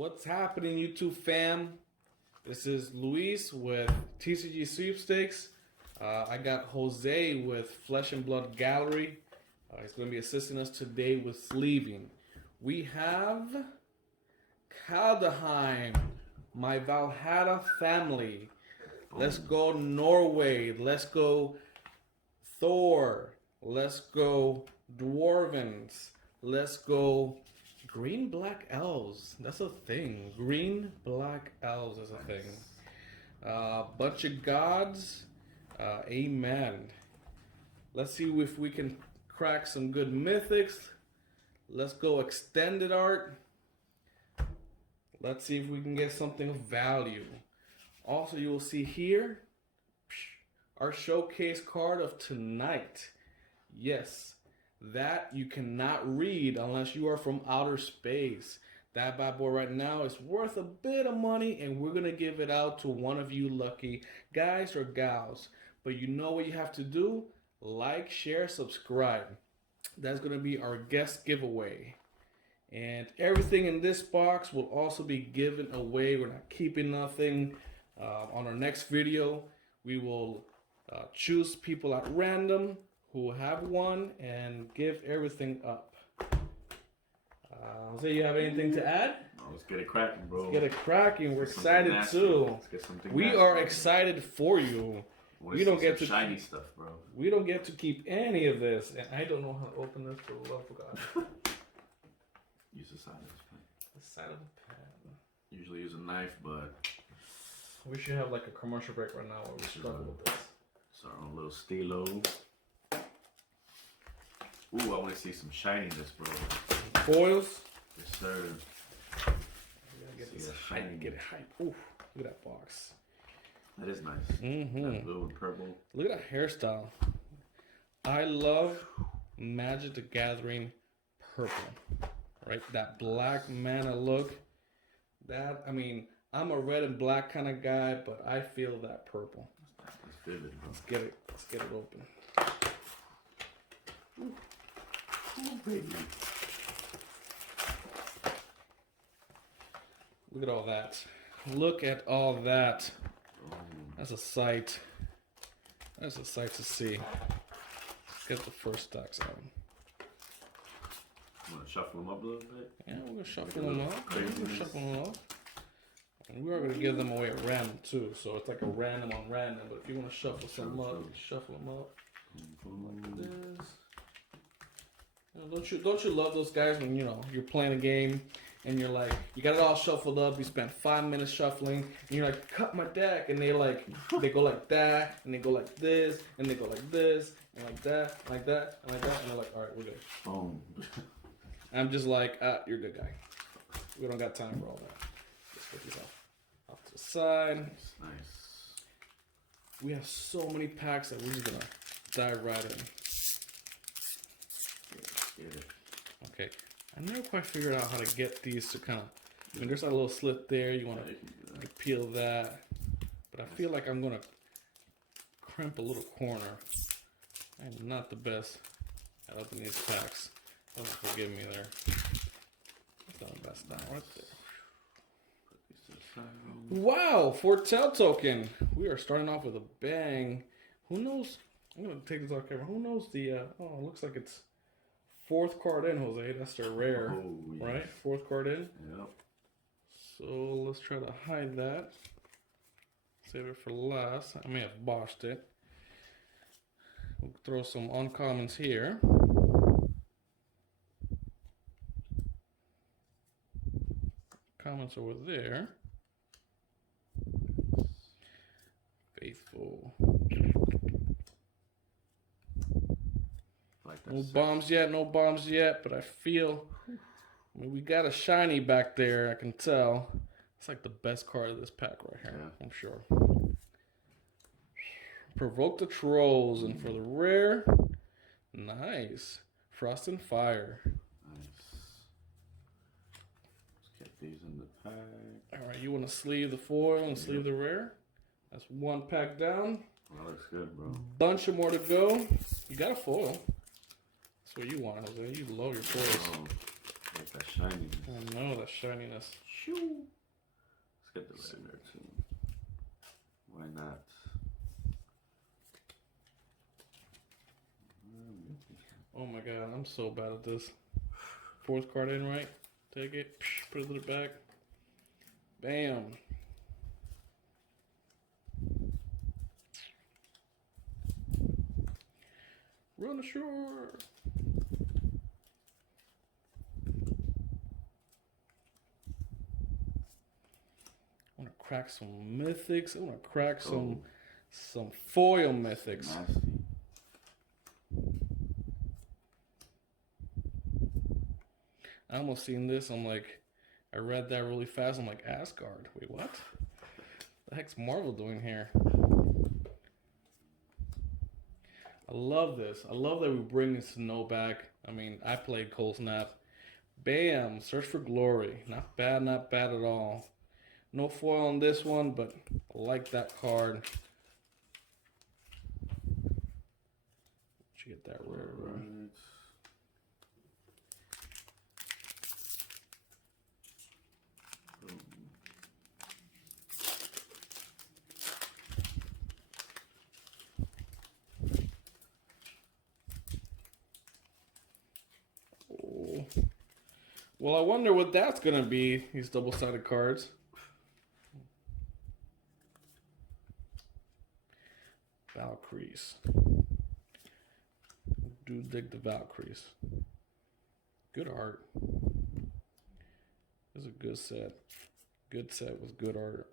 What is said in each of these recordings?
What's happening, YouTube fam? This is Luis with TCG Sweepstakes. I got Jose with Flesh and Blood Gallery. He's going to be assisting us today with sleeving. We have Kaldheim, my Valhalla family. Let's go Norway. Let's go Thor. Let's go Dwarvens. Let's go Green Black Elves. That's a thing. Green Black Elves is a thing. Bunch of gods. Amen. Let's see if we can crack some good mythics. Let's go extended art. Let's see if we can get something of value. Also, you will see here our showcase card of tonight. Yes, that you cannot read unless you are from outer space. That bad boy right now is worth a bit of money, and we're going to give it out to one of you lucky guys or gals. But you know what you have to do? Like, share, subscribe. That's going to be our guest giveaway. And everything in this box will also be given away. We're not keeping nothing. On our next video, we will choose people at random who have won and give everything up. Jose, you have anything to add? Let's get it cracking, bro. Let's get it cracking. We're excited too. Let's get something we are excited for you. We don't get to shiny stuff, bro. We don't get to keep any of this, and I don't know how to open this for the love of God. Use the side of this pen. The side of the pen. Usually use a knife, but we should have like a commercial break right now where we struggle with this. It's our own little stilo. Ooh, I want to see some shininess, bro. Foils. Yes, sir. Get this hype. Get it hype. Ooh, look at that box. That is nice. Mm-hmm. That blue and purple. Look at that hairstyle. I love Magic the Gathering purple. Right? That black mana look. That, I mean, I'm a red and black kind of guy, but I feel that purple. That's vivid, bro. Let's get it. Let's get it open. Oh, baby. Look at all that. Look at all that. Oh. That's a sight. That's a sight to see. Let's get the first stacks out. I'm going to shuffle them up a little bit. Yeah, we're going to shuffle them up. We're going to shuffle them up. And we are going to give them away at random too. So it's like a random on random. But if you want to shuffle some up, you can shuffle them up. Like this. You know, don't you love those guys when, you know, you're playing a game and you're like, you got it all shuffled up, you spent 5 minutes shuffling, and you're like, cut my deck, and they go like that, and they go like this, and they go like this, and like that, like that, and like that, and they're like, all right, we're good. Boom. I'm just like, you're a good guy. We don't got time for all that. Let's put these off to the side. Nice. We have so many packs that we're just gonna dive right in. Get it. Okay. I never quite figured out how to get these to kind of, I mean, there's that little slit there. You want to like peel that. But I feel like I'm going to crimp a little corner. I'm not the best at opening these packs. Don't forgive me there. That's not the best down right there. Wow, Foretell token. We are starting off with a bang. Who knows? I'm going to take this off camera. Who knows the, oh, it looks like it's 4th card in, Jose. That's their rare, yes. Right? 4th card in. Yep. So let's try to hide that. Save it for last. I may have botched it. We'll throw some uncommons here. Comments over there. Faithful. No bombs yet, but I feel, I mean, we got a shiny back there, I can tell. It's like the best card of this pack right here, yeah. I'm sure. Provoke the Trolls, and for the rare, nice. Frost and Fire. Nice. Let's get these in the pack. Alright, you want to sleeve the foil and sleeve the rare? That's 1 pack down. That looks good, bro. Bunch of more to go. You got a foil. That's what you want, Jose. You love your foils. Get that shininess. I know that shininess. Shoo. Let's get the red there too. Why not? Oh my god, I'm so bad at this. Fourth card in, right? Take it, put it back. Bam. Run ashore. I want to crack some mythics. I want to crack some foil mythics. Nasty. I almost seen this. I'm like, I read that really fast. I'm like, Asgard. Wait, what? The heck's Marvel doing here? I love this. I love that we bring Snow back. I mean, I played Cold Snap. Bam! Search for Glory. Not bad at all. No foil on this one, but I like that card. You get that rare, bro. Oh. Well, I wonder what that's gonna be. These double-sided cards. Valkyries. Do dig the Valkyries. Good art. This is a good set. Good set with good art.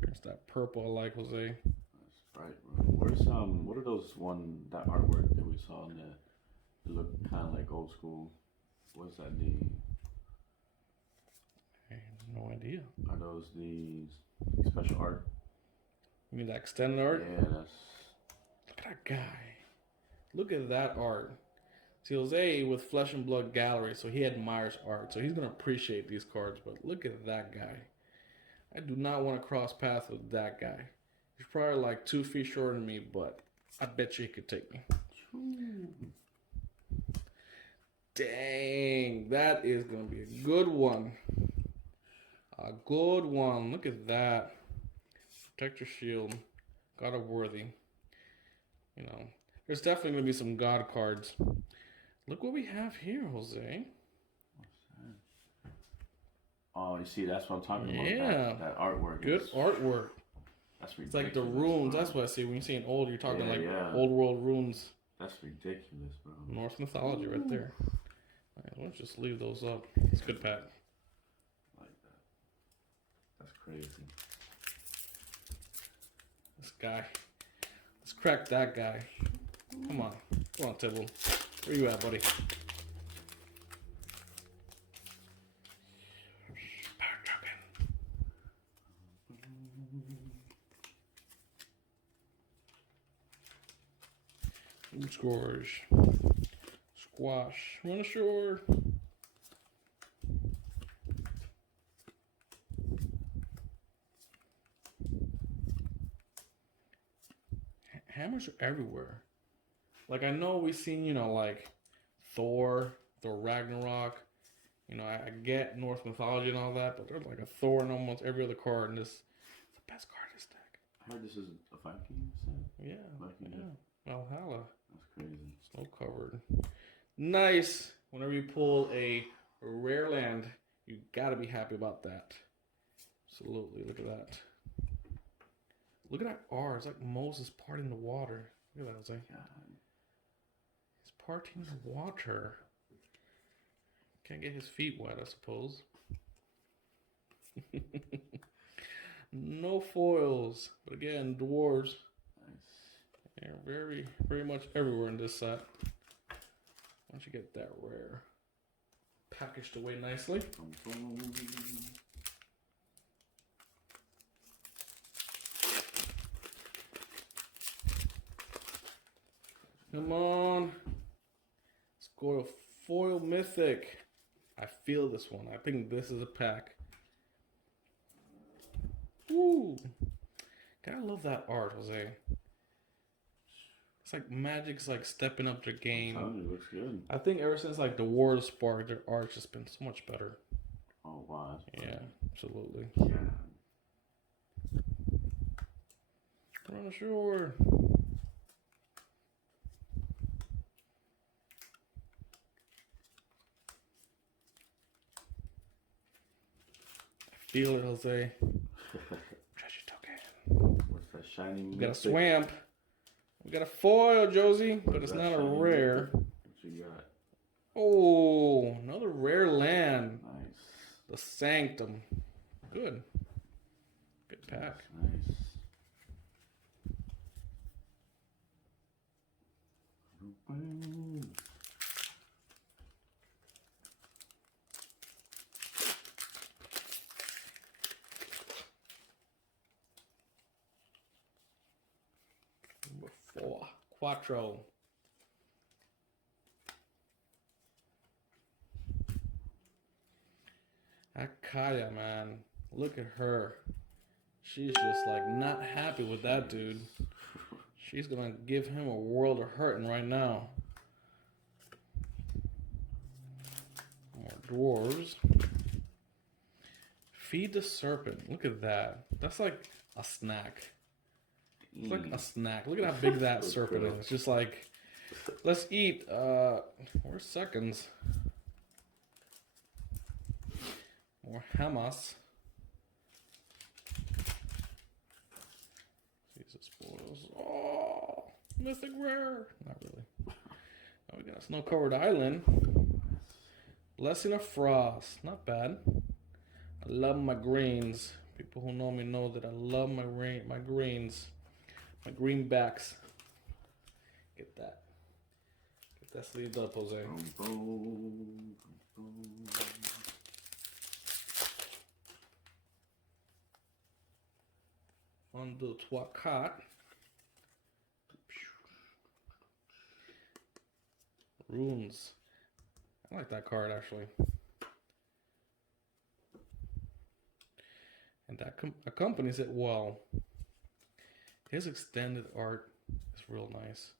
There's that purple I like, Jose. That's right, bro. Where's what are those that artwork that we saw in the, it looked kind of like old school. What's that name? I have no idea. Are those the special art? You mean that extended art? Yeah, that's. Look at that guy. Look at that art. See, Jose with Flesh and Blood Gallery, so he admires art, so he's gonna appreciate these cards. But look at that guy. I do not want to cross paths with that guy. He's probably like 2 feet shorter than me, but I bet you he could take me. Dang, that is gonna be a good one. A good one. Look at that. Protect your shield. God of Worthy. You know, there's definitely going to be some God cards. Look what we have here, Jose. What's that? Oh, you see, that's what I'm talking about. Yeah. That artwork. Good artwork. That's ridiculous. It's like the runes. That's what I see. When you see an old, you're talking old world runes. That's ridiculous, bro. Norse mythology right there. All right, let's just leave those up. It's a good pack. I like that. That's crazy. This guy. Let's crack that guy. Come on. Come on, Tibble. Where you at, buddy? Scourge. Squash. Run ashore. Hammers are everywhere. Like, I know we've seen, you know, like Thor Ragnarok. You know, I get Norse mythology and all that, but there's like a Thor in almost every other card, and this is the best card in this deck. I heard this is a Viking set. Yeah. Viking Yeah. deck. Valhalla. That's crazy. Snow covered. Nice. Whenever you pull a rare land, you gotta be happy about that. Absolutely. Look at that. Look at that R. It's like Moses parting the water. Look at that, Jose. God. He's parting the water. Can't get his feet wet, I suppose. No foils. But again, dwarves. Nice. They're very, very much everywhere in this set. Once you get that rare packaged away nicely. Come on. Let's go to foil mythic. I feel this one. I think this is a pack. Woo. Gotta love that art, Jose. It's like Magic's like stepping up their game. It looks good. I think ever since like the War Spark, their art's just been so much better. Oh wow. Yeah, absolutely. Yeah. I'm not sure. Feel it, Jose. Treasure token. What's that shiny? We got a swamp. We got a foil, Josie, but it's not a rare. What you got? Oh, another rare land. Nice. The Sanctum. Good. Good pack. Nice. Number 4. Quattro. Akaya, man. Look at her. She's just like not happy with that dude. She's gonna give him a world of hurting right now. More dwarves. Feed the serpent. Look at that. That's like a snack. It's like a snack. Look at how big that serpent is. It's just like, let's eat. Where's seconds? More Hamas. Jesus spoils. Oh, mythic rare. Not really. Oh, we got a snow-covered island. Blessing of Frost. Not bad. I love my greens. People who know me know that I love my greens. My greenbacks. Get that. Get that sleeved up, Jose. On the trois quatre. Runes. I like that card actually. And that accompanies it well. His extended art is real nice.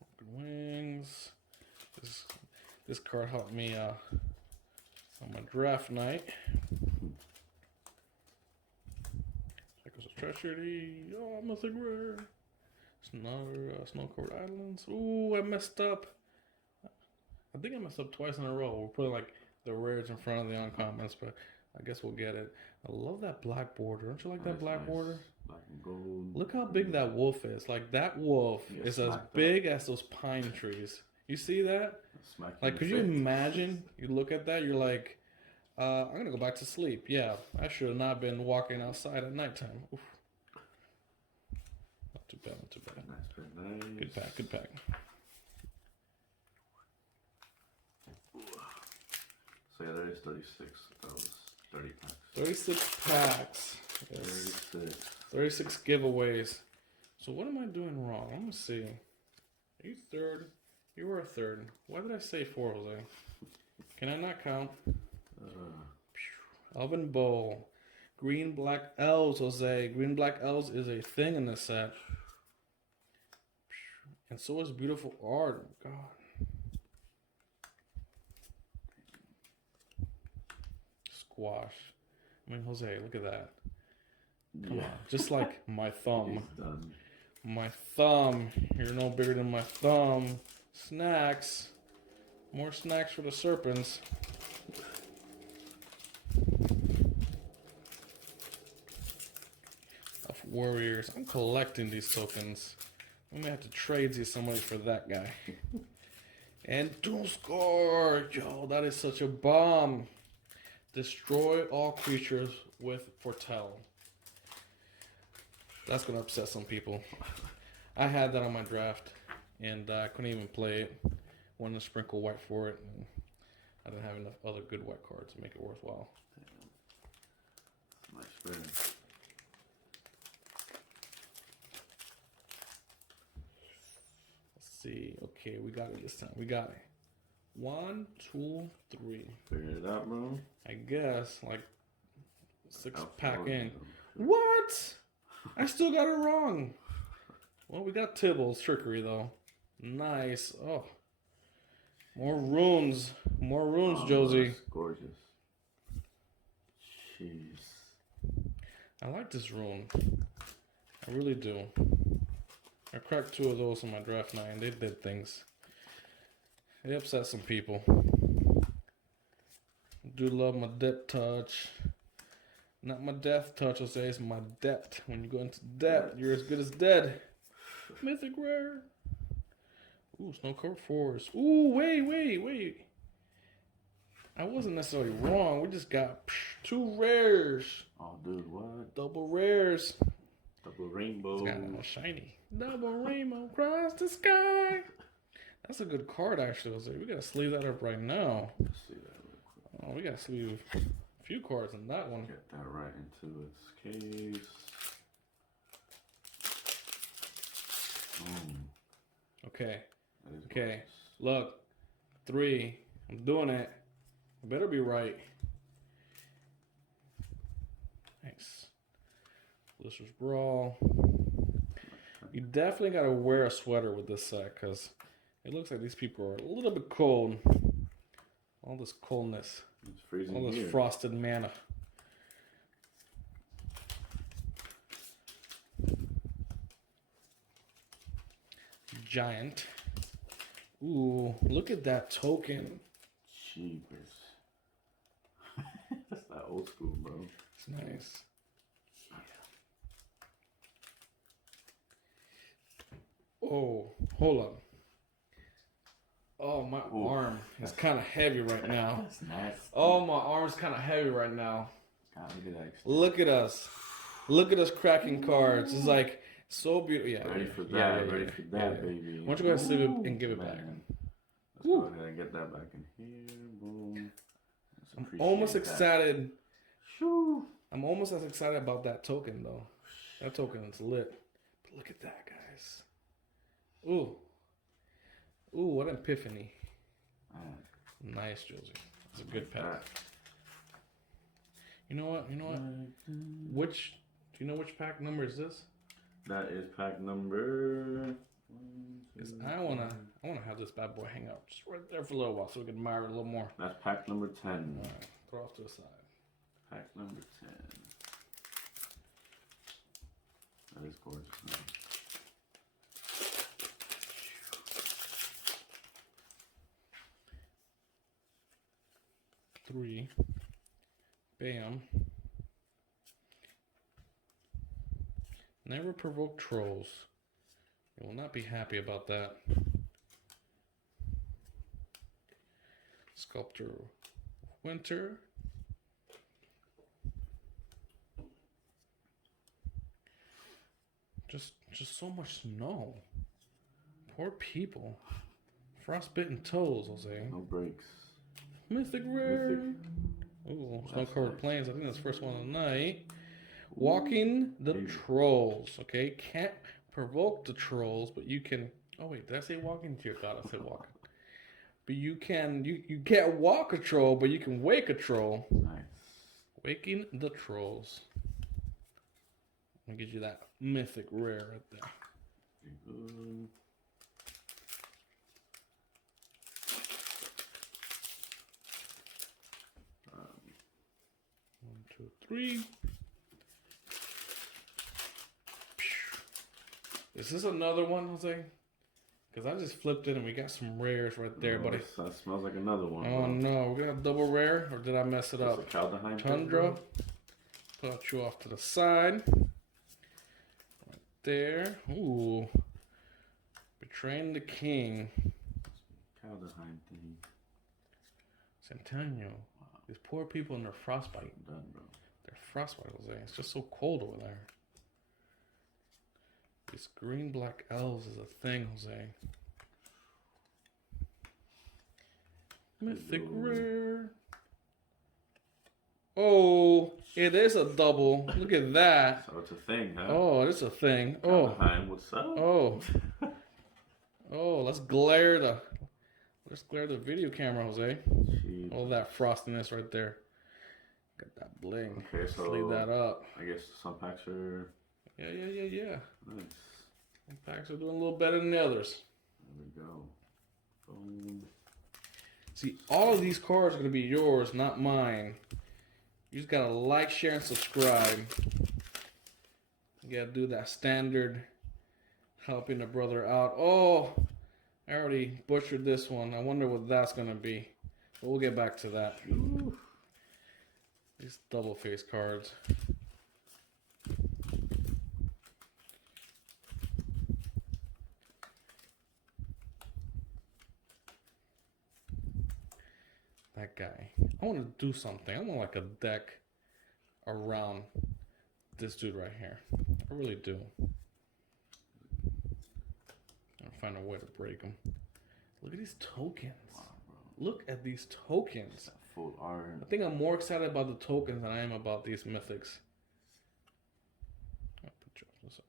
Open wings. This card helped me on my draft night. Cycles of Treachery. Oh, mythic rare. Snow-covered islands. Ooh, I messed up. I think I messed up twice in a row. We're putting like the rares in front of the uncommons, but I guess we'll get it. I love that black border. Don't you like that black border? Black and gold. Look how big that wolf is. Like that wolf is as big as those pine trees. You see that? Like, could you imagine? You look at that, you're like, I'm gonna go back to sleep. Yeah, I should have not been walking outside at nighttime. Oof. Not too bad, not too bad. Nice. Good pack, good pack. So yeah, there is 36. That was 30 packs. 36 packs. Yes. 36. 36 giveaways. So what am I doing wrong? Let me see. Are you third? You were a third. Why did I say 4, Jose? Can I not count? Oven Bowl. Green Black Elves, Jose. Green Black Elves is a thing in this set. And so is beautiful art. God. Squash. I mean, Jose, look at that. Come on. Just like my thumb. My thumb. You're no bigger than my thumb. Snacks. More snacks for the serpents. Of warriors. I'm collecting these tokens. I'm gonna have to trade you somebody for that guy. And Doomscore! Yo, that is such a bomb. Destroy all creatures with Foretell. That's gonna upset some people. I had that on my draft, and I couldn't even play it. Wanted to sprinkle white for it, and I didn't have enough other good white cards to make it worthwhile. Nice spread. Let's see. Okay, we got it this time. We got it. 1, 2, 3. Figure it out, bro. I guess, like, 6-pack in. What? I still got it wrong. Well, we got Tibble's trickery though. Nice. Oh, more runes. More runes, Josie. That's gorgeous. Jeez. I like this rune. I really do. I cracked 2 of those on my draft night and they did things. They upset some people. Do love my depth touch. Not my death touch, I'll say it's my depth. When you go into depth, you're as good as dead. Mythic rare. Ooh, snow cover 4s. Ooh, wait. I wasn't necessarily wrong. We just got 2 rares. Oh, dude, what? Double rares. Double rainbow. It's got a shiny. Double rainbow across the sky. That's a good card, actually. I was like, we gotta sleeve that up right now. Let's see that real quick. Oh, we gotta sleeve a few cards in that one. Get that right into its case. Okay. Okay. Okay. Look. 3. I'm doing it. I better be right. Nice. Blizzard's Brawl. You definitely gotta wear a sweater with this set because it looks like these people are a little bit cold. All this coldness. It's freezing All this here. frosted mana. Giant. Ooh, look at that token. Jeepers. That's that old school, bro. It's nice. Oh, hold up. Oh, my arm is kind of heavy right now. That's nasty. Oh, my arm's kind of heavy right now. God, look at that. Look at us. Look at us cracking cards. It's like so beautiful. Yeah. Ready for that. Ready for that, baby. Why don't you go ahead and sleeve it and give it back? Let's go ahead and get that back in here. Boom. I'm almost excited. Shoo. I'm almost as excited about that token, though. That token is lit. But look at that, guys. Ooh. Ooh, what an epiphany. Nice, Josie. It's a good pack. You know what? Which, do you know which pack number is this? That is pack number... Because I wanna have this bad boy hang out just right there for a little while so we can admire it a little more. That's pack number 10. All right, throw off to the side. Pack number 10. That is gorgeous, man. Three. Bam. Never provoke trolls. You will not be happy about that. Sculptor of Winter. Just so much snow. Poor people. Frostbitten toes, Jose. No breaks. Mythic rare. Ooh, snow-covered plains. I think that's the first one of the night. Walking the trolls. Okay, can't provoke the trolls, but you can. Oh wait, did I say walking? Dear God, I said walking. But you can. You can't walk a troll, but you can wake a troll. Nice. Waking the trolls. I'll get you that mythic rare right there. Good. 2, 3. Is this another one, Jose? Because I just flipped it and we got some rares right there, buddy. That smells like another one. Oh, no. We're going to double rare, or did I mess it up? Kaldheim Tundra. Put you off to the side. Right there. Ooh. Betraying the King. Kaldheim thing. Centennial. Wow. These poor people in their frostbite. I'm done, bro. Their frostbite, Jose. It's just so cold over there. These green-black elves is a thing, Jose. Mythic rare. Oh, it is a double. Look at that. So it's a thing, huh? Oh, it's a thing. Oh. Kaldheim, what's up? Oh. Oh, let's glare the video camera, Jose. Jeez. All that frostiness right there. Got that bling. Okay, so leave that up. I guess some packs are Yeah. nice. Some packs are doing a little better than the others. There we go. Boom. See, all of these cards are gonna be yours, not mine. You just gotta like, share, and subscribe. You gotta do that standard helping a brother out. Oh, I already butchered this one. I wonder what that's gonna be. But we'll get back to that. Ooh. These double face cards. That guy. I want to do something. I want like a deck around this dude right here. I really do. I'll find a way to break him. Look at these tokens. Wow, bro. Look at these tokens. That full art. I think I'm more excited about the tokens than I am about these mythics. I'll put you on the side.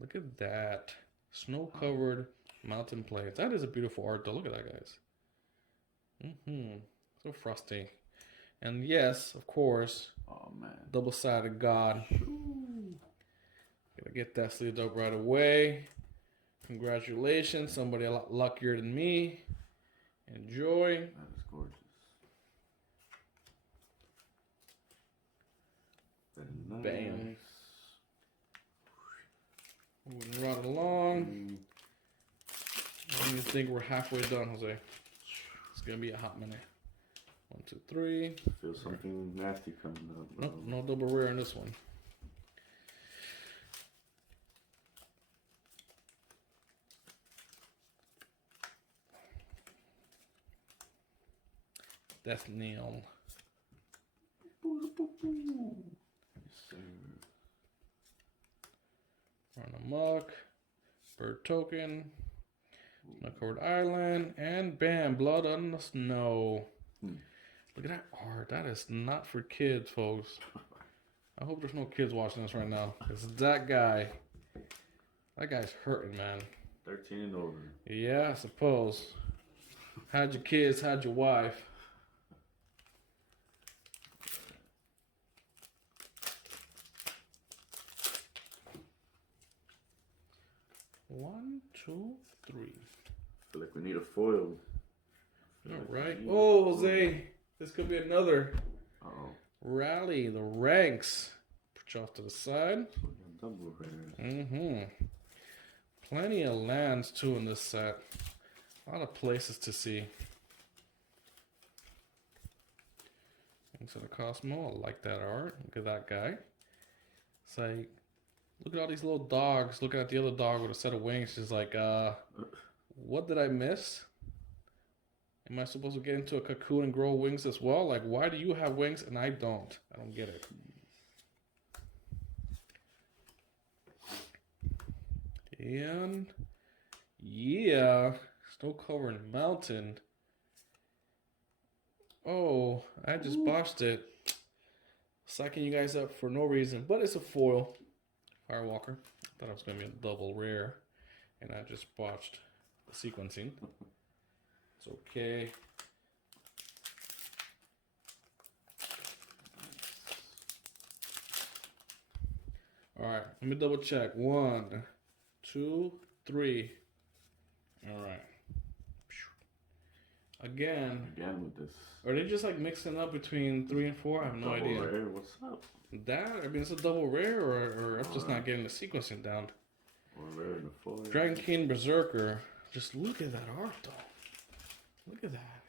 Look at that. Snow-covered mountain plains. That is a beautiful art though. Look at that, guys. So frosty. And yes, of course, Oh man. double-sided God. Gotta get that sleeved up right away. Congratulations, somebody a lot luckier than me. Enjoy. That is gorgeous. Very nice. Bam. Moving right along. I don't even think we're halfway done, Jose. It's gonna be a hot minute. 1, 2, 3. Feel something nasty coming up, bro. Nope, no double rare on this one. That's Neon. Yes, sir. Run amok. Bird token. Snow-covered island. And bam, blood on the snow. Look at that art. That is not for kids, folks. I hope there's no kids watching this right now. It's that guy. That guy's hurting, man. 13 and over. Yeah, I suppose. Had your kids, had your wife. One, two, three. Feel like we need a foil. All right. Oh, Jose. This could be another Uh-oh. rally. The ranks. Put you off to the side. Double rares. Plenty of lands, too, in this set. A lot of places to see. Thanks to the Cosmo. I like that art. Look at that guy. It's like, look at all these little dogs looking at the other dog with a set of wings. She's like, what did I miss? Am I supposed to get into a cocoon and grow wings as well? Like, why do you have wings and I don't? I don't get it. And yeah, snow-covered mountain. Oh, I just botched it. Sucking you guys up for no reason, but it's a foil. Firewalker. I thought it was going to be a double rare, and I just botched the sequencing. It's okay. All right, let me double check. 1, 2, 3. All right. Again with this. Are they just like mixing up between 3 and 4? I have no Double idea. rare, what's up? That, I mean, it's a double rare, or I'm just not getting the sequencing down. Or rare in the foil. Dragon King Berserker. Just look at that art, though. Look at that.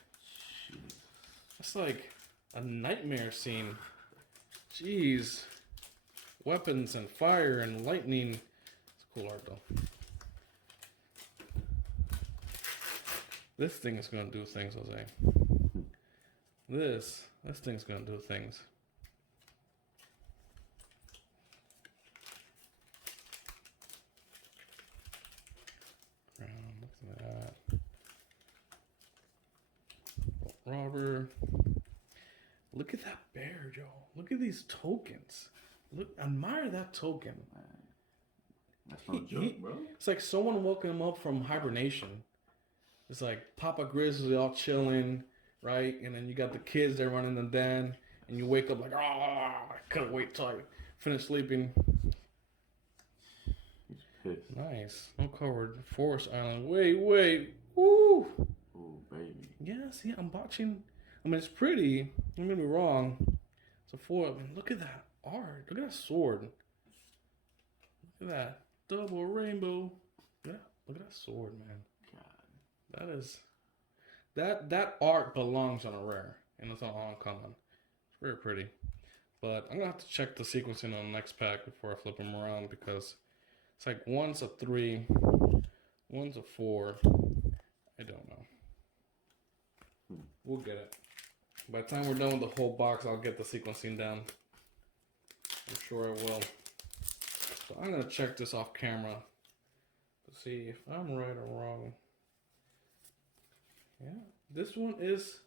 Jeez. That's like a nightmare scene. Jeez. Weapons and fire and lightning. It's cool art, though. This thing is going to do things, Jose. This thing's going to do things. Look at that. Robber. Look at that bear, Joe. Look at these tokens. Look, admire that token. That's no joke, bro. It's like someone woke him up from hibernation. It's like Papa Grizzly all chilling, right? And then you got the kids there running the den, and and you wake up like, I couldn't wait till I finish sleeping. He's pissed. Nice. No covered. Forest Island. Wait. Woo! Oh, baby. Yeah, see, I'm watching. I mean, it's pretty. Don't get me wrong. It's a foil. Look at that art. Look at that sword. Look at that. Double rainbow. Yeah, look at that sword, man. God. That is... That art belongs on a rare. And it's on uncommon. It's very pretty. But I'm going to have to check the sequencing on the next pack before I flip them around, because it's like one's a 3, one's a 4. I don't know. We'll get it. By the time we're done with the whole box, I'll get the sequencing down. I'm sure I will. So I'm going to check this off camera to see if I'm right or wrong. Yeah, this one is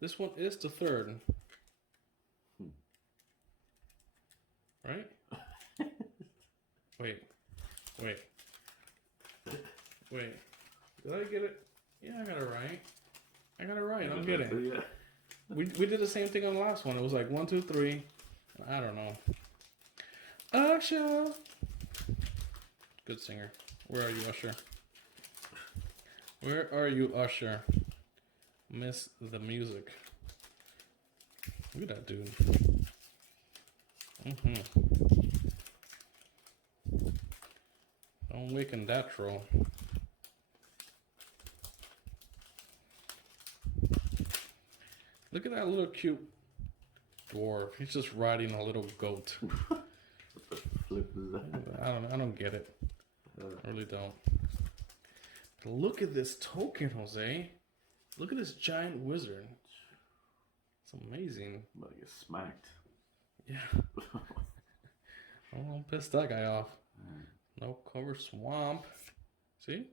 the third. Right? Wait. Did I get it? Yeah, I got it right. I'm getting it. We did the same thing on the last one. It was like 1, 2, 3. I don't know. Usher. Good singer. Where are you, Usher? Where are you, Usher? Miss the music. Look at that dude. Don't waken that troll. Look at that little cute dwarf. He's just riding a little goat. What the flip is that? I don't get it. I really don't. But look at this token, Jose. Look at this giant wizard. It's amazing. I'm about to get smacked. Yeah. I'll piss that guy off. No cover swamp. See?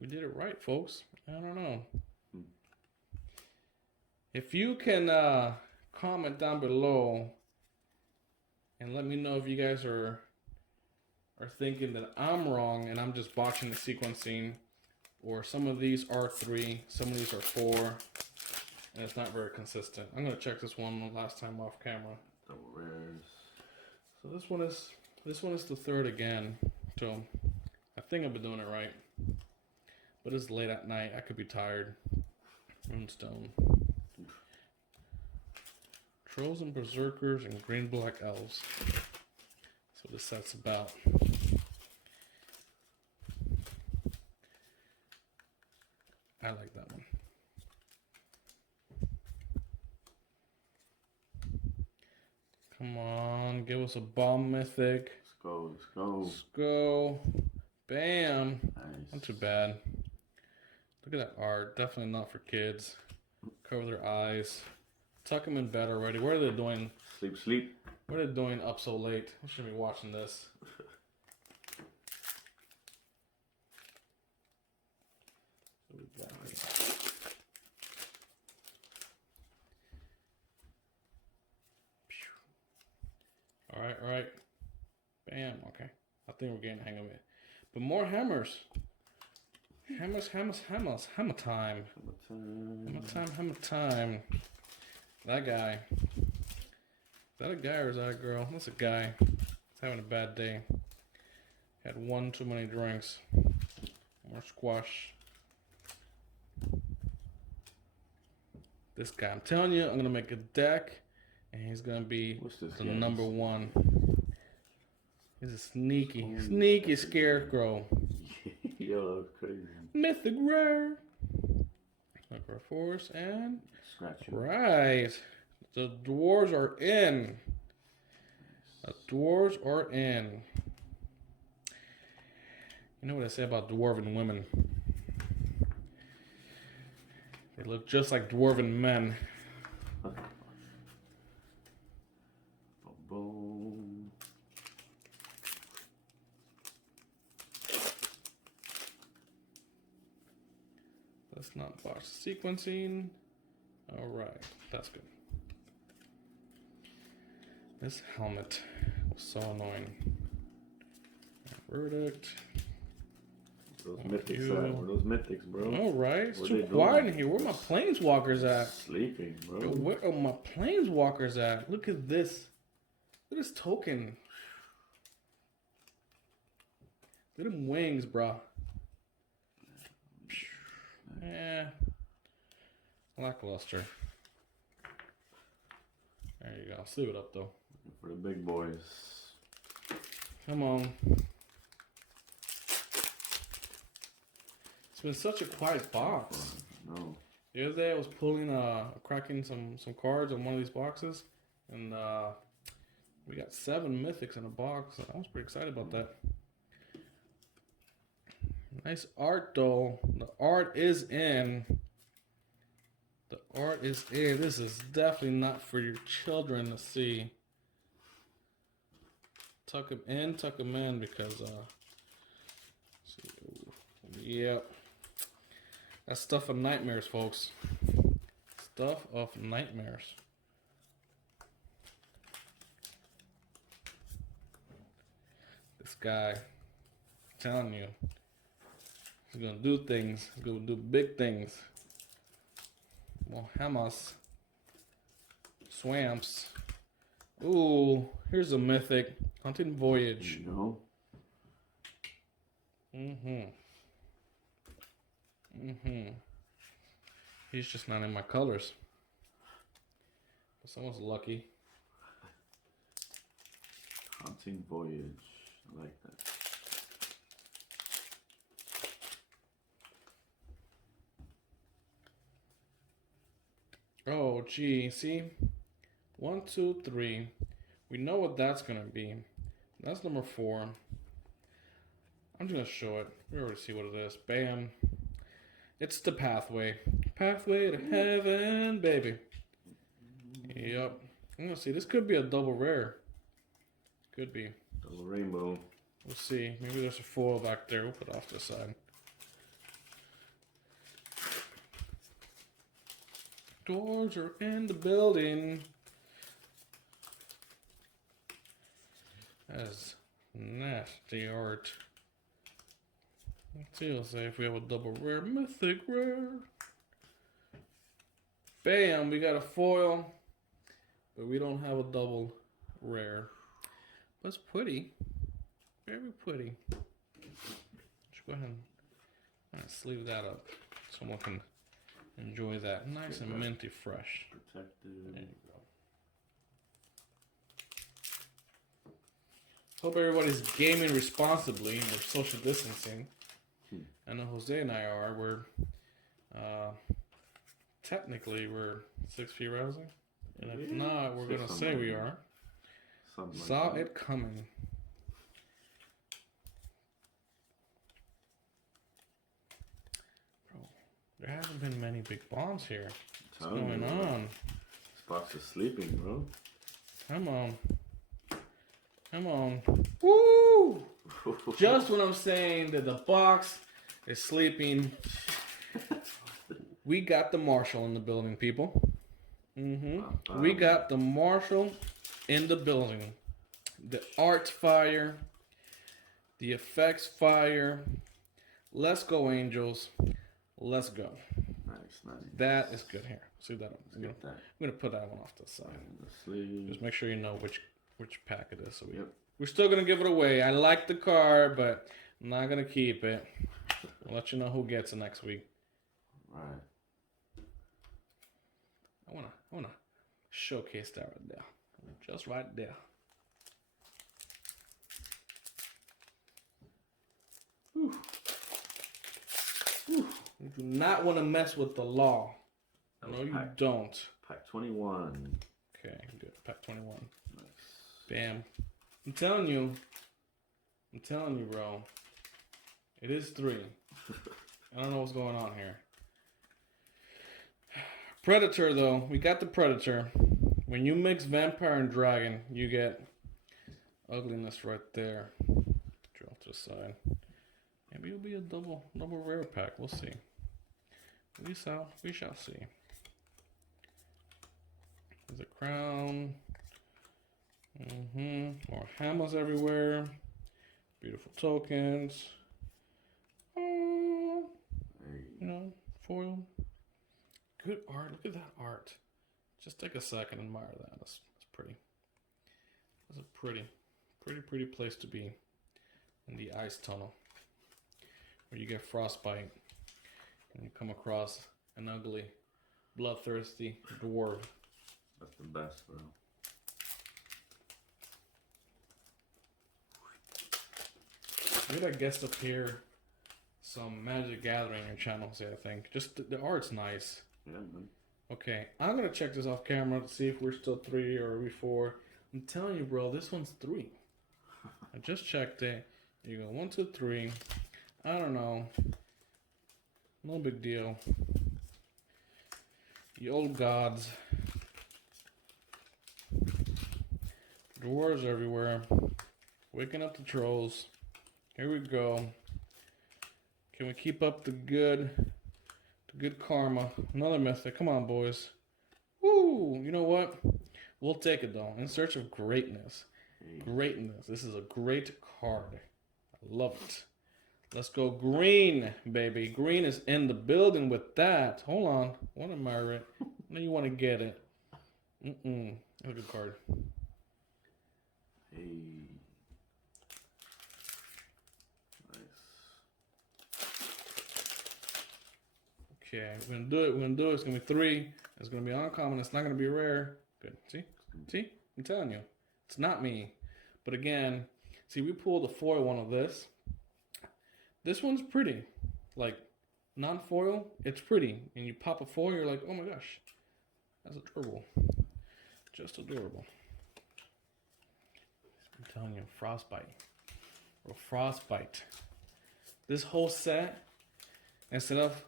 We did it right, folks. I don't know. If you can comment down below and let me know if you guys are thinking that I'm wrong and I'm just botching the sequencing, or some of these are 3, some of these are 4, and it's not very consistent. I'm gonna check this one last time off camera. The rares. So this one is the third again. So I think I've been doing it right. But it's late at night. I could be tired. Runestone. Trolls and Berserkers and Green Black Elves. That's what this set's about. I like that one. Come on, give us a bomb mythic. Let's go. Let's go. Bam. Nice. Not too bad. Look at that art. Definitely not for kids. Cover their eyes. Tuck them in bed already. What are they doing? Sleep. What are they doing up so late? I should be watching this. What we got here? All right. Bam. Okay. I think we're getting the hang of it. But more hammers. Hammer time. Hammer time. That guy. Is that a guy or is that a girl? That's a guy. He's having a bad day. Had one too many drinks. More squash. This guy. I'm telling you, I'm going to make a deck. And he's going to be the number 1. He's a sneaky scarecrow. Yo, that's crazy. Mythic rare. Micro Force and Scratch you. Right. The dwarves are in. The dwarves are in. You know what I say about dwarven women? They look just like dwarven men. Boom. Let's not botch the sequencing. All right, that's good. This helmet was so annoying. Verdict. Those mythics at? Where those mythics, bro? All right, it's too quiet in here. Where are my planeswalkers at? Sleeping, bro. Yo, where are my planeswalkers at? Look at this. Look at this token. Look at them wings, bro. Yeah. Lackluster. There you go. Sleeve it up, though. For the big boys. Come on. It's been such a quiet box. No. The other day I was pulling, cracking some cards on one of these boxes, and we got 7 mythics in a box. I was pretty excited about that. Nice art, though. The art is in. The art is in. This is definitely not for your children to see. Tuck them in, because, yep. That's stuff of nightmares, folks. Stuff of nightmares. This guy, I'm telling you, he's gonna do things. He's gonna do big things. Well, Hamas, Swamps. Ooh, here's a mythic. Hunting Voyage. There you go. He's just not in my colors. But someone's lucky. Hunting Voyage. I like that. Oh, gee. See? 1, 2, 3. We know what that's going to be. That's number 4. I'm just going to show it. We already see what it is. Bam. It's the Pathway. Pathway to Heaven, baby. Yep. I'm going to see. This could be a double rare. Could be. Double rainbow. We'll see. Maybe there's a foil back there. We'll put it off to the side. Doors are in the building. That's nasty art. Let's see, let's say if we have a double rare, mythic rare. Bam, we got a foil, but we don't have a double rare. But it's pretty, very pretty. Let's go ahead and sleeve that up. Someone can enjoy that. Nice and minty fresh. Protected. There you go. Hope everybody's gaming responsibly and we're social distancing. I know Jose and I are. We're technically we're 6 feet rising, and if not, we're gonna say we are. Saw it coming. Bro, there hasn't been many big bombs here. What's going on? This box is sleeping, bro. Come on. Come on. Woo! Just when I'm saying that the box is sleeping, we got the Marshal in the building, people. We got the Marshal in the building. The art's fire. The effects fire. Let's go, Angels. Let's go. Nice. That is good here. See that? I'm Get that. gonna put that one off to the side. The sleeve. Just make sure you know which pack it is. So Yep. we're still gonna give it away. I like the card, but I'm not gonna keep it. I'll let you know who gets it next week. Right. I wanna showcase that right there. Just right there. Whew. Whew. You do not want to mess with the law. No, you don't. Pack 21. Okay, good. Pack 21. Nice. Bam. I'm telling you, bro. It is 3. I don't know what's going on here. Predator, though. We got the Predator. When you mix Vampire and Dragon, you get ugliness right there. Drill to the side. Maybe it'll be a double rare pack. We'll see. We shall see. There's a crown. More hammers everywhere. Beautiful tokens. Oh, Hey. you know, foil. Good art. Look at that art. Just take a second and admire that. That's pretty. That's a pretty place to be in the ice tunnel where you get frostbite and you come across an ugly, bloodthirsty dwarf. That's the best, bro. We gotta guest appear some Magic Gathering channels, I think. Just the art's nice. Yeah, man. Okay, I'm gonna check this off camera to see if we're still 3 or are we 4. I'm telling you, bro, this one's 3. I just checked it. You go 1, 2, 3. I don't know. No big deal. The old gods. Dwarves everywhere. Waking up the trolls. Here we go. Can we keep up the good karma? Another mythic. Come on, boys. Woo! You know what? We'll take it though. In search of greatness. Greatness. This is a great card. I love it. Let's go green, baby. Green is in the building with that. Hold on. What am I right? Now you want to get it. That's a good card. Hey. Nice. Okay, we're gonna do it. We're gonna do it. It's gonna be 3. It's gonna be uncommon. It's not gonna be rare. Good. See? I'm telling you, it's not me. But again, see, we pulled a foil one of this. This one's pretty. Like, non-foil, it's pretty. And you pop a foil, you're like, oh my gosh, that's adorable. Just adorable. I'm telling you, frostbite. Or frostbite. This whole set, instead of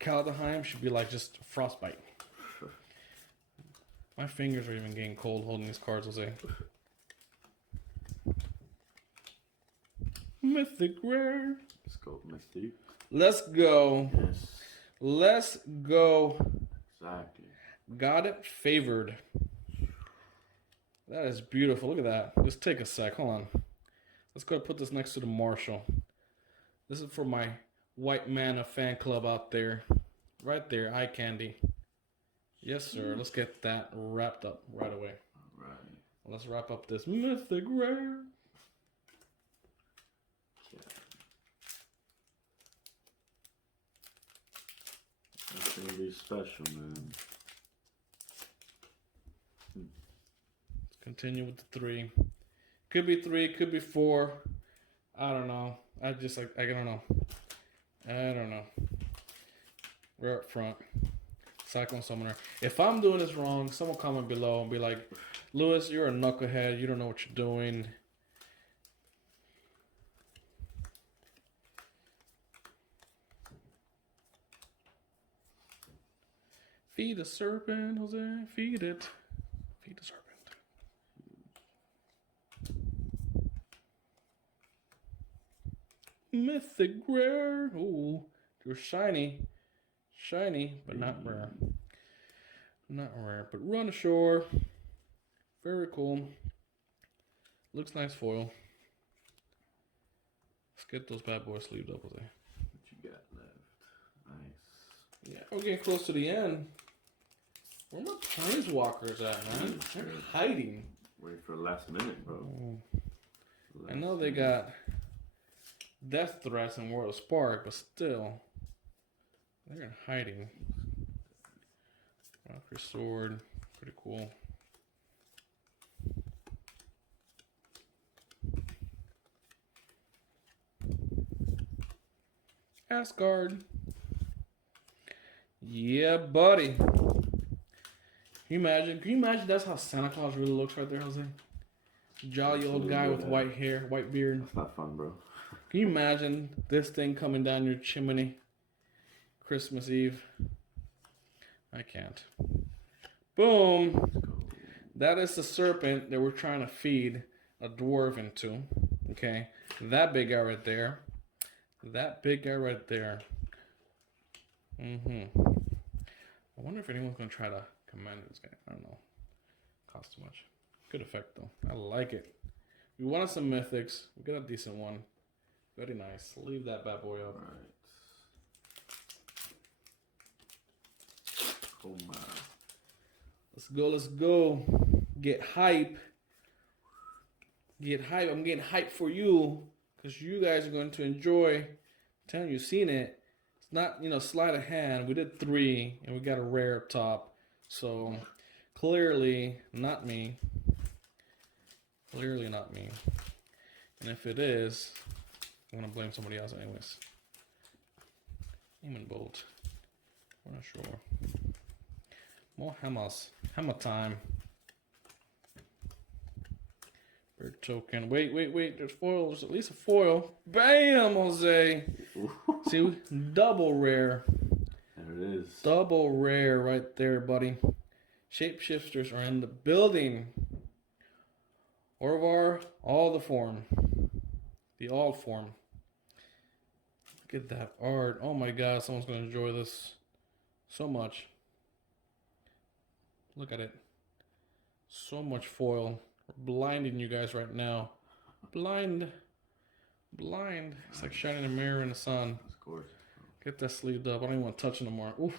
Kaldheim, should be like just frostbite. My fingers are even getting cold holding these cards, Jose. Mythic rare. Let's go, Misty. Let's go. Yes. Let's go. Exactly. Got it favored. That is beautiful. Look at that. Just take a sec. Hold on. Let's go put this next to the Marshall. This is for my White Mana fan club out there. Right there. Eye candy. Yes, sir. Let's get that wrapped up right away. All right. Let's wrap up this mythic rare. That's gonna be special, man. Let's continue with the 3. Could be 3, could be 4. I don't know. I don't know. I don't know. We're up front. Cyclone Summoner. If I'm doing this wrong, someone comment below and be like, Lewis, you're a knucklehead. You don't know what you're doing. Feed the serpent, Jose. Feed it. Feed the serpent. Mythic rare. Ooh, they're shiny. Shiny, but not rare. Not rare, but run ashore. Very cool. Looks nice foil. Let's get those bad boys sleeved up, Jose. What you got left? Nice. Yeah, we're getting close to the end. Where my planeswalkers at, man? They're hiding. Wait for the last minute, bro. I know they got death threats in World of Spark, but still, they're in hiding. Valkyrie Sword, pretty cool. Asgard. Yeah, buddy. Can you imagine that's how Santa Claus really looks right there, Jose? Jolly old guy with white hair, white beard. That's not fun, bro. Can you imagine this thing coming down your chimney Christmas Eve? I can't. Boom. That is the serpent that we're trying to feed a dwarf into. Okay. That big guy right there. That big guy right there. I wonder if anyone's going to try to command this guy. I don't know. Costs too much. Good effect, though. I like it. We wanted some mythics. We got a decent one. Very nice. Leave that bad boy up. Alright. Oh my. Let's go, let's go. Get hype. Get hype. I'm getting hype for you because you guys are going to enjoy. I'm telling you, you've seen it. It's not, sleight of hand. We did 3 and we got a rare up top. So clearly not me. Clearly not me. And if it is, I'm going to blame somebody else anyways. Aim bolt. We're not sure. More hammers. Hammer time. Bird token. Wait. There's foil. There's at least a foil. Bam, Jose. See, double rare. There it is. Double rare right there, buddy. Shapeshifters are in the building. Orvar, all the form. The all form. Look at that art. Oh my god, someone's going to enjoy this so much. Look at it. So much foil. We're blinding you guys right now. Blind. It's like shining a mirror in the sun. That's gorgeous. Get that sleeved up. I don't even want to touch it no more. Oof.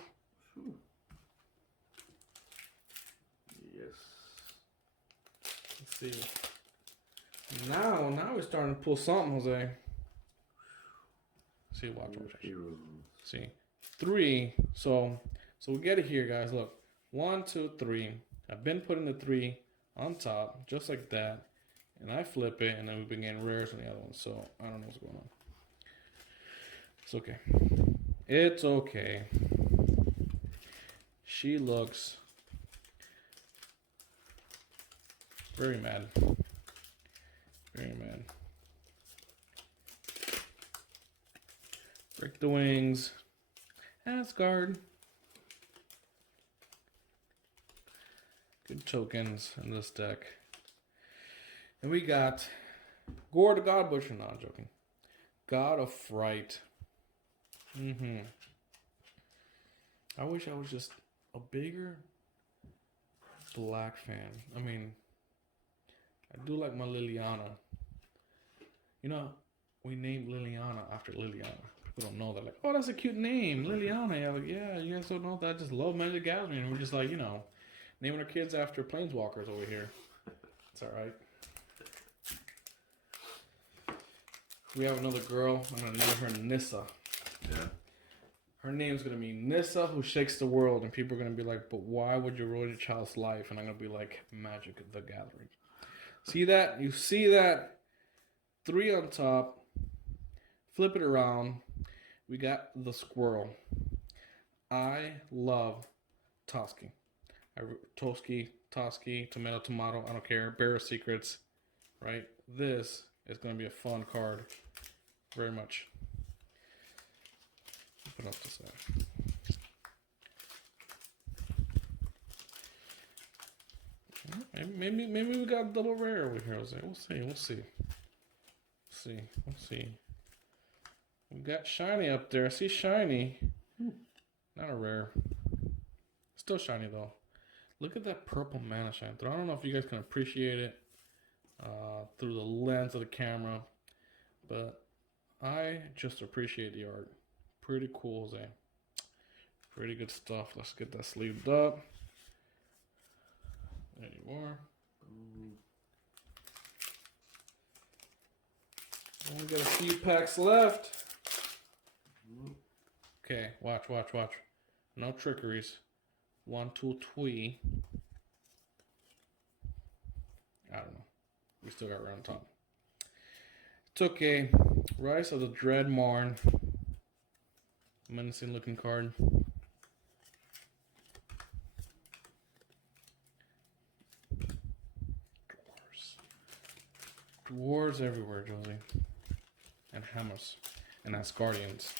Yes. Let's see. Now we're starting to pull something, Jose. See, watch. See, 3. So we get it here, guys. Look, 1, 2, 3. I've been putting the 3 on top, just like that, and I flip it, and then we've been getting rares on the other one. So I don't know what's going on. It's okay. It's okay. She looks very mad. Very mad. Break the wings. Asgard. Good tokens in this deck. And we got Gore the God Butcher. No, I'm joking. God of Fright. I wish I was just a bigger black fan. I mean, I do like my Liliana. We named Liliana after Liliana. People don't know that. Like, oh, that's a cute name, Liliana. Yeah, like, yeah, you guys don't know that. I just love Magic the Gathering. And we're just like, naming our kids after planeswalkers over here. It's all right. We have another girl. I'm going to name her Nissa. Yeah. Her name's going to be Nissa, who shakes the world. And people are going to be like, but why would you ruin your child's life? And I'm going to be like, Magic the Gathering. See that? You see that? 3 on top. Flip it around. We got the squirrel. I love Toski. Toski, tomato, I don't care. Bearer Secrets, right? This is going to be a fun card. Very much. Put up this side. Maybe we got double rare over here, Jose. We'll see. We got shiny up there. I see shiny. Not a rare. Still shiny though. Look at that purple mana shine through. I don't know if you guys can appreciate it through the lens of the camera, but I just appreciate the art. Pretty cool, Jose. Pretty good stuff. Let's get that sleeved up. There you are. We got a few packs left. Okay, watch. No trickeries. 1, 2, 3. I don't know. We still got round top. It's okay. Rise of the Dread Marn. Menacing looking card. Dwarves everywhere, Josie. And hammers. And Asgardians.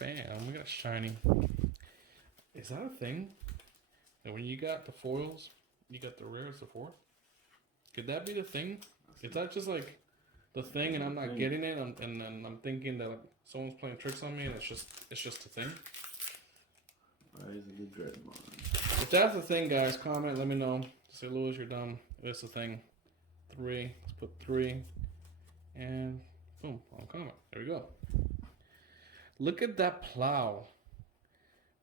Bam, we got a shiny. Is that a thing? And when you got the foils, you got the rares before? Could that be the thing? Is that just like the thing and I'm not getting it and I'm thinking that like, someone's playing tricks on me and it's just a thing? Rise of the Dread Marn. If that's the thing, guys, comment, let me know. Say, Louis, you're dumb. It's the thing. 3. Let's put 3. And boom, uncommon. There we go. Look at that plow.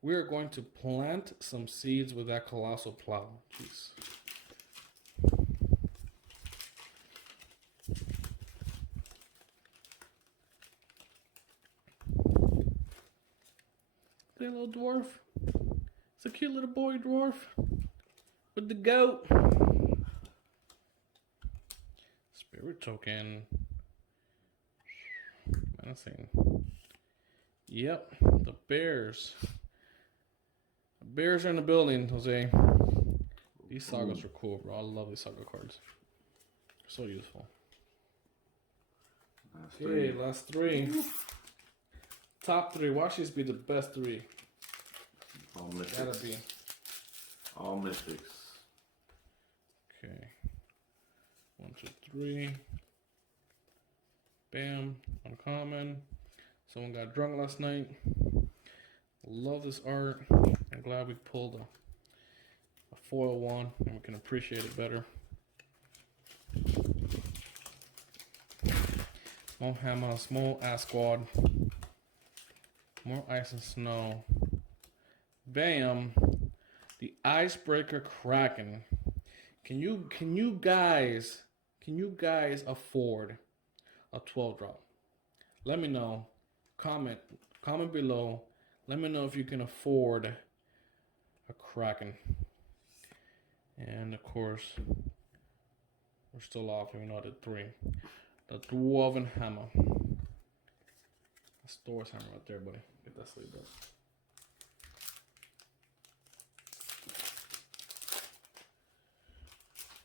We are going to plant some seeds with that colossal plow. Jeez. That little dwarf. It's a cute little boy dwarf with the goat. Spirit token. Menacing. Yep, the bears. The bears are in the building, Jose. These sagas are cool, bro. I love these saga cards. They're so useful. Okay, last three. Top three. Watch these be the best three. All mystics. Gotta be. All mystics. Okay. 1, 2, 3. Bam. Uncommon. Someone got drunk last night. Love this art. I'm glad we pulled a foil one and we can appreciate it better. Small hammer, small ass squad. More ice and snow. Bam. The icebreaker Kraken. Can you guys afford a 12 drop? Let me know. Comment below. Let me know if you can afford a Kraken. And of course, we're still off even though I did 3. The Dwarven Hammer. That's Thor's hammer right there, buddy. Get that sleeve up.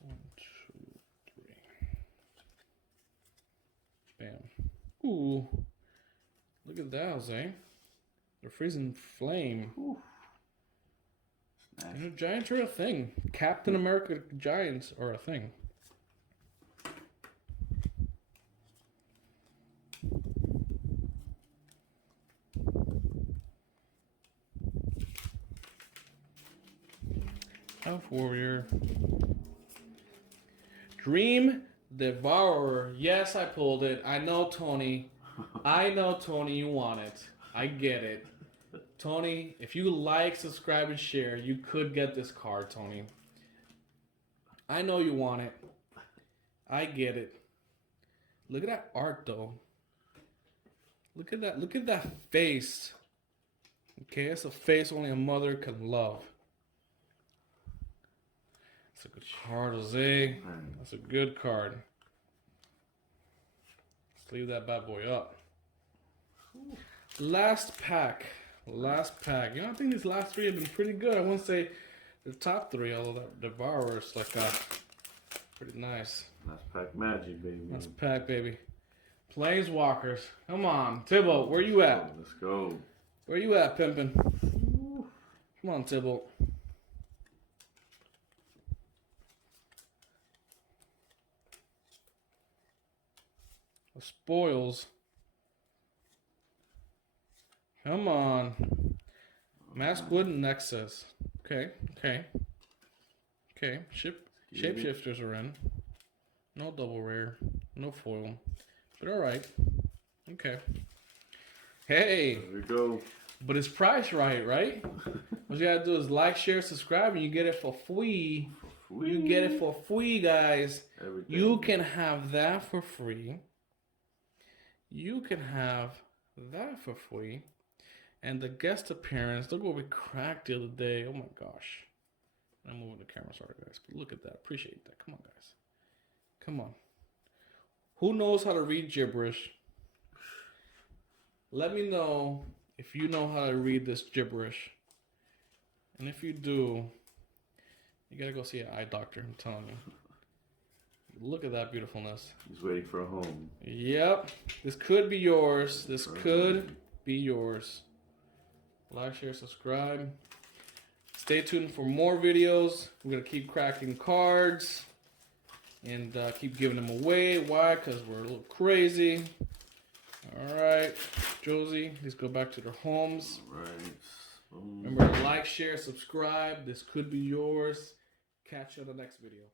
One, two, three. Bam. Ooh. Look at that, Jose. The freezing flame. Ooh. Nice. You know, giants are a thing. Captain America giants are a thing. Elf Warrior. Dream Devourer. Yes, I pulled it. I know, Tony. I know, Tony, you want it. I get it. Tony, if you like, subscribe, and share, you could get this card, Tony. I know you want it. I get it. Look at that art, though. Look at that. Look at that face. Okay, it's a face only a mother can love. That's a good card, Jose. That's a good card. Let's leave that bad boy up. Last pack. Last pack. You know, I think these last 3 have been pretty good. I wouldn't say the top 3, although that Devourer is like pretty nice. Last pack magic, baby. Last pack, baby. Planeswalkers. Come on. Tybalt, where you at? Let's go. Where you at, pimpin'? Come on, Tybalt. The spoils. Come on. Maskwood Nexus. Okay. Shapeshifters are in. No double rare. No foil. But alright. Okay. Hey! There we go. But it's priced right? What you gotta do is like, share, subscribe, and you get it for free. You get it for free, guys. Everything. You can have that for free. You can have that for free. And the guest appearance, look what we cracked the other day. Oh my gosh. I'm moving the camera, sorry guys. But look at that. Appreciate that. Come on, guys. Come on. Who knows how to read gibberish? Let me know if you know how to read this gibberish. And if you do, you gotta go see an eye doctor, I'm telling you. Look at that beautifulness. He's waiting for a home. Yep. This could be yours. This could be yours. Like, share, subscribe. Stay tuned for more videos. We're going to keep cracking cards. And keep giving them away. Why? Because we're a little crazy. Alright. Josie, let's go back to their homes. Alright. Remember to like, share, subscribe. This could be yours. Catch you on the next video.